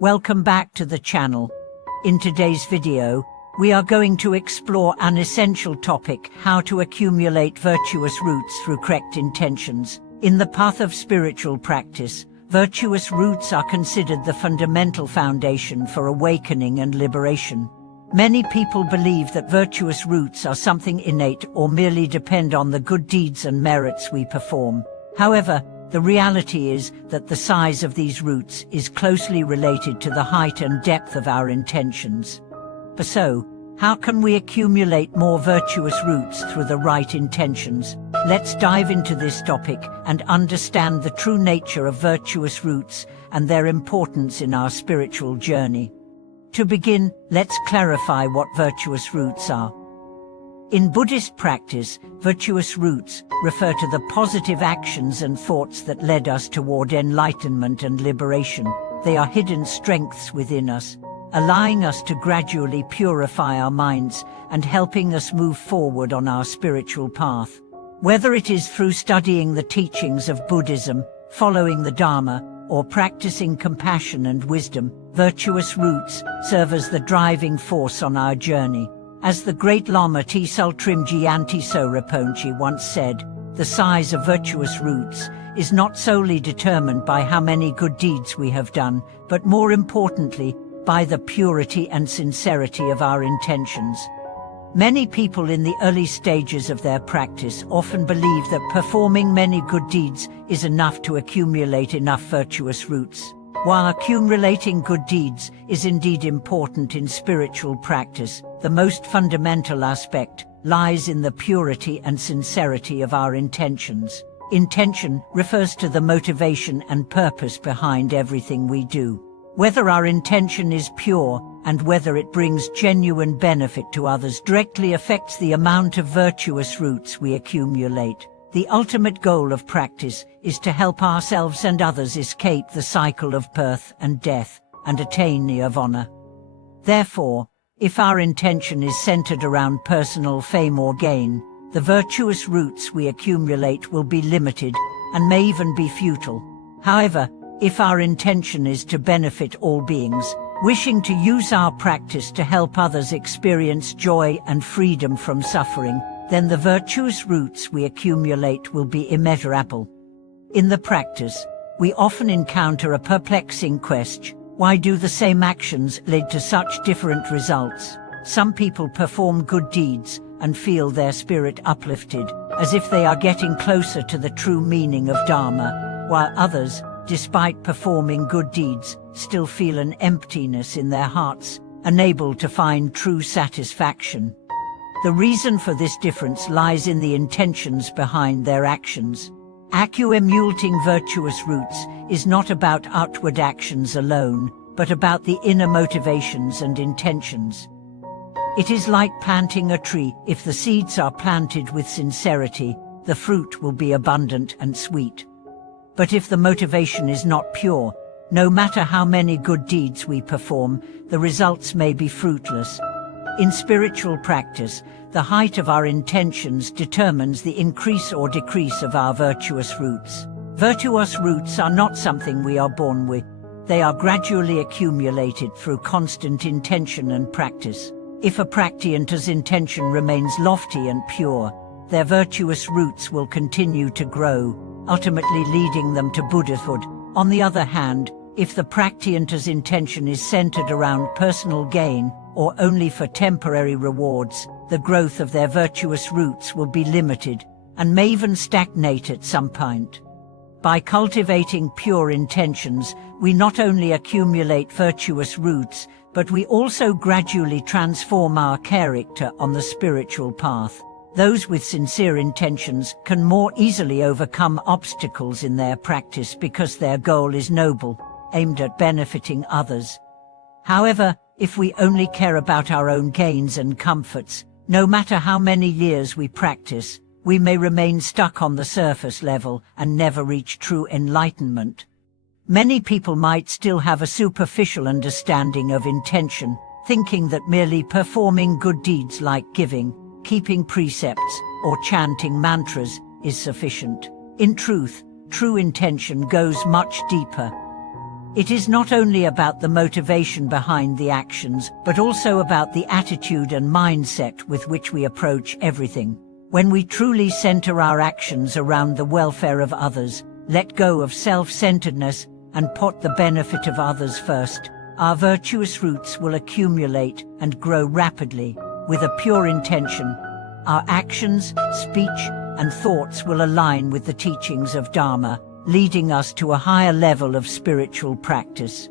Welcome back to the channel. In today's video, we are going to explore an essential topic: how to accumulate virtuous roots through correct intentions. In the path of spiritual practice, virtuous roots are considered the fundamental foundation for awakening and liberation. Many people believe that virtuous roots are something innate or merely depend on the good deeds and merits we perform. However, the reality is that the size of these roots is closely related to the height and depth of our intentions. So, how can we accumulate more virtuous roots through the right intentions? Let's dive into this topic and understand the true nature of virtuous roots and their importance in our spiritual journey. To begin, let's clarify what virtuous roots are. In Buddhist practice, virtuous roots refer to the positive actions and thoughts that led us toward enlightenment and liberation. They are hidden strengths within us, allowing us to gradually purify our minds and helping us move forward on our spiritual path. Whether it is through studying the teachings of Buddhism, following the Dharma, or practicing compassion and wisdom, virtuous roots serve as the driving force on our journey. As the great Lama Tsal Trimji Antiso Rinpoche once said, the size of virtuous roots is not solely determined by how many good deeds we have done, but more importantly, by the purity and sincerity of our intentions. Many people in the early stages of their practice often believe that performing many good deeds is enough to accumulate enough virtuous roots. While accumulating good deeds is indeed important in spiritual practice, the most fundamental aspect lies in the purity and sincerity of our intentions. Intention refers to the motivation and purpose behind everything we do. Whether our intention is pure and whether it brings genuine benefit to others directly affects the amount of virtuous roots we accumulate. The ultimate goal of practice is to help ourselves and others escape the cycle of birth and death and attain nirvana. Therefore, if our intention is centered around personal fame or gain, the virtuous roots we accumulate will be limited and may even be futile. However, if our intention is to benefit all beings, wishing to use our practice to help others experience joy and freedom from suffering, then the virtuous roots we accumulate will be immeasurable. In the practice, we often encounter a perplexing question: why do the same actions lead to such different results? Some people perform good deeds and feel their spirit uplifted, as if they are getting closer to the true meaning of Dharma, while others, despite performing good deeds, still feel an emptiness in their hearts, unable to find true satisfaction. The reason for this difference lies in the intentions behind their actions. Accumulating virtuous roots is not about outward actions alone, but about the inner motivations and intentions. It is like planting a tree. If the seeds are planted with sincerity, the fruit will be abundant and sweet. But if the motivation is not pure, no matter how many good deeds we perform, the results may be fruitless. In spiritual practice, the height of our intentions determines the increase or decrease of our virtuous roots. Virtuous roots are not something we are born with. They are gradually accumulated through constant intention and practice. If a practitioner's intention remains lofty and pure, their virtuous roots will continue to grow, ultimately leading them to Buddhahood. On the other hand, if the practitioner's intention is centered around personal gain or only for temporary rewards, the growth of their virtuous roots will be limited and may even stagnate at some point. By cultivating pure intentions, we not only accumulate virtuous roots, but we also gradually transform our character on the spiritual path. Those with sincere intentions can more easily overcome obstacles in their practice because their goal is noble, aimed at benefiting others. However, if we only care about our own gains and comforts, no matter how many years we practice, we may remain stuck on the surface level and never reach true enlightenment. Many people might still have a superficial understanding of intention, thinking that merely performing good deeds like giving, keeping precepts, or chanting mantras is sufficient. In truth, true intention goes much deeper. It is not only about the motivation behind the actions, but also about the attitude and mindset with which we approach everything. When we truly center our actions around the welfare of others, let go of self-centeredness, and put the benefit of others first, our virtuous roots will accumulate and grow rapidly. With a pure intention, our actions, speech, and thoughts will align with the teachings of Dharma, leading us to a higher level of spiritual practice.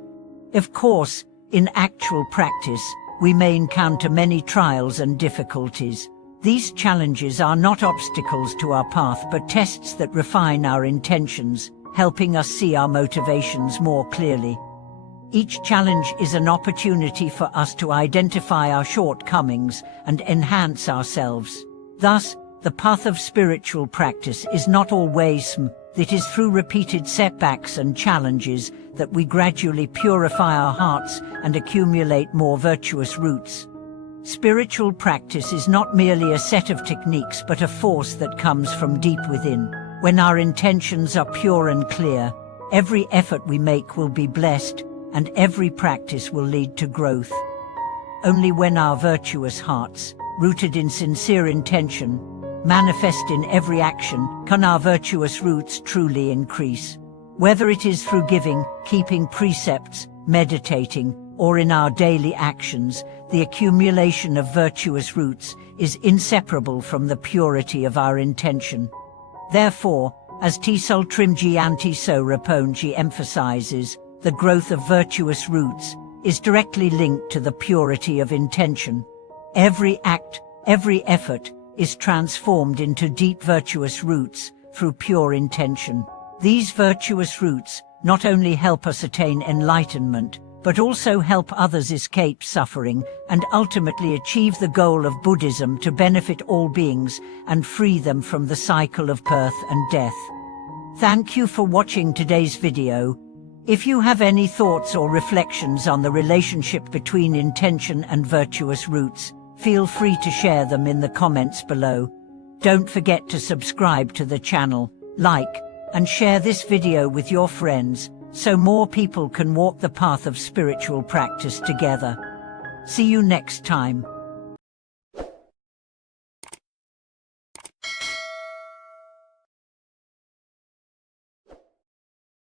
Of course, in actual practice, we may encounter many trials and difficulties. These challenges are not obstacles to our path but tests that refine our intentions, helping us see our motivations more clearly. Each challenge is an opportunity for us to identify our shortcomings and enhance ourselves. Thus, the path of spiritual practice is not always smooth. It is through repeated setbacks and challenges that we gradually purify our hearts and accumulate more virtuous roots. Spiritual practice is not merely a set of techniques but a force that comes from deep within. When our intentions are pure and clear, every effort we make will be blessed, and every practice will lead to growth. Only when our virtuous hearts, rooted in sincere intention, manifest in every action, can our virtuous roots truly increase. Whether it is through giving, keeping precepts, meditating, or in our daily actions, the accumulation of virtuous roots is inseparable from the purity of our intention. Therefore, as Tsol Trimji Antiso Raponji emphasizes, the growth of virtuous roots is directly linked to the purity of intention. Every act, every effort, is transformed into deep virtuous roots through pure intention. These virtuous roots not only help us attain enlightenment, but also help others escape suffering and ultimately achieve the goal of Buddhism to benefit all beings and free them from the cycle of birth and death. Thank you for watching today's video. If you have any thoughts or reflections on the relationship between intention and virtuous roots, feel free to share them in the comments below. Don't forget to subscribe to the channel, like, and share this video with your friends, so more people can walk the path of spiritual practice together. See you next time.